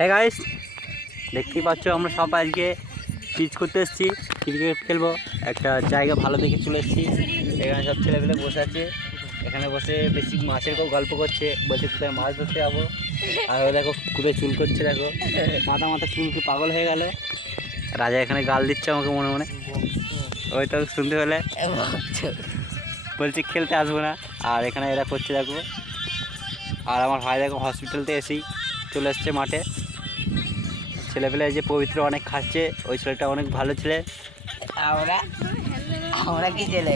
হ্যাঁ গাইস দেখতেই পাচ্ছ আমরা সব আজকে পিচ করতে এসেছি। ক্রিকেট খেলব। একটা জায়গা ভালো দেখে চলে এসেছি। এখানে সব ছেলেপেলে বসে আছে। এখানে বসে বেশি মাছের কেউ গল্প করছে। বলছে কোথায় মাছ ধরতে যাব? আর দেখো কুড়ে চুল করছে, দেখো। মাথা মাথা চুল কি পাগল হয়ে গেল। রাজা এখানে গাল দিচ্ছে আমাকে মনে মনে। ওই তো শুনতে পেলে। বলছি, খেলতে আসব না। আর এখানে এরা করছে, দেখো। আর আমার ভাই, দেখো হসপিটালতে এসেই চলে এসছে মাঠে। ছেলেপেলে যে পবিত্র অনেক খাচ্ছে ওই ছেলেটা অনেক ভালো ছেলে। আমরা আমরা কি ছেলে?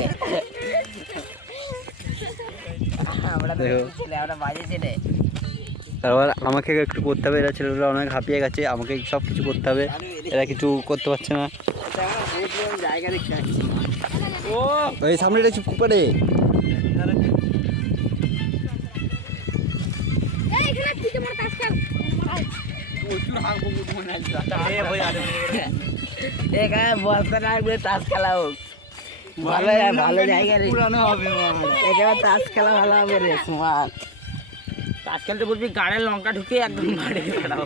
তারপর আমাকে একটু করতে হবে এরা ছেলেগুলো অনেক হাঁপিয়ে গেছে আমাকে সব কিছু করতে হবে। এরা কিছু করতে পারছে না। ওই সামনে এটা চুপ করে তাস খেলতে বলবি লঙ্কা ঢুকে একদম মারে ফেলাও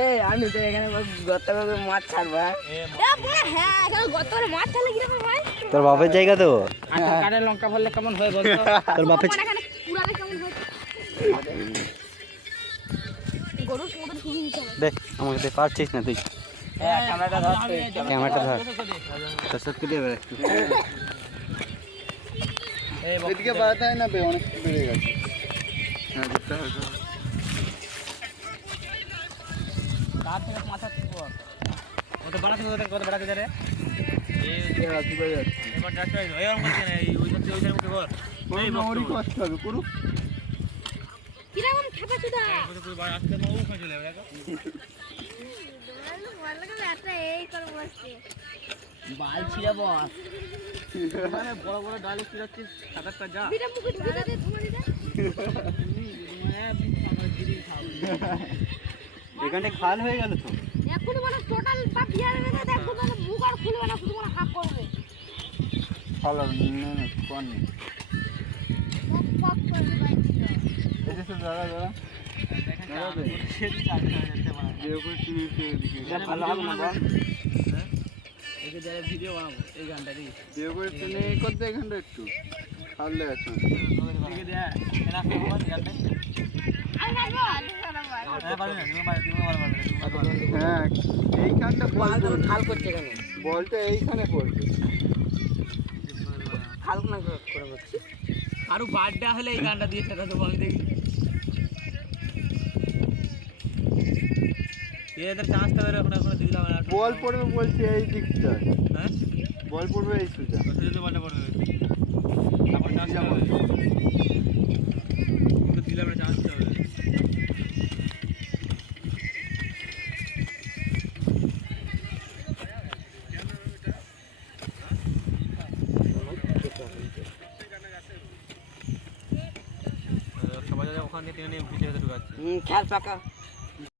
এই আমি তো এখানে গত মাছ ছাড়বা হ্যাঁ গত করে মাছ চালে কীরকম হয়? তোর বাপের জায়গা তো? গাড়ির লঙ্কা ফেললে কেমন হয়ে বলতো তোর বাপের দে আমাকে দে পারছিস না তুই ক্যামেরাটা ধর ক্যামেরাটা ধর তোর সাথে দেবে একটু এদিকে বাড়াতে হয় না বে অনেক বেড়ে গেছে হ্যাঁ দিতে হবে তো। এরা কি করে যাচ্ছে? করুক না, ওরই কষ্ট হবে, করুক। কীরকম খেপা চুদা? এই করে বসছে। বাল ছিঁড়ে বস। বিটা মুকুট বিটা দে তোমার দিদা। এখানটা খাল হয়ে গেল তো। এখন মানে টোটাল পাপ দিয়ে দেবে না দেখো মানে মুখ আর খুলবে না শুধু মানে হাফ করবে। না, কর নেই। পপ পপ করবে বাইক এই যে সব দাঁড়া, দাঁড়া। দাঁড়া বে। যে ওপরে টিভি তে এদিকে। ভালো হবে না বল ভিডিও বানাবো এই গানটা দিই যে ওপরে টেনে এ কর দে এখানটা একটু। আমি মারবো হ্যাঁ, এইখানটা খাল করছে এখানে বলটা এইখানে পড়বে খাল না করে বলছি আরও বার্থডে হলে এই গানটা দিয়ে সেটা দেবো আমি দেখি। এদের চান্স তো এখন এখন দিলাম না বল পড়বে বলছি এই দিকটা। হ্যাঁ? বল পড়বে এই সুজা যদি বলটা পড়বে তারপর চান্স যেমন। হবে কিন্তু দিলাম না চান্স হবে সবাই ওখান থেকে টেনে নিয়ে ভিডিওতে খেয়াল পাকা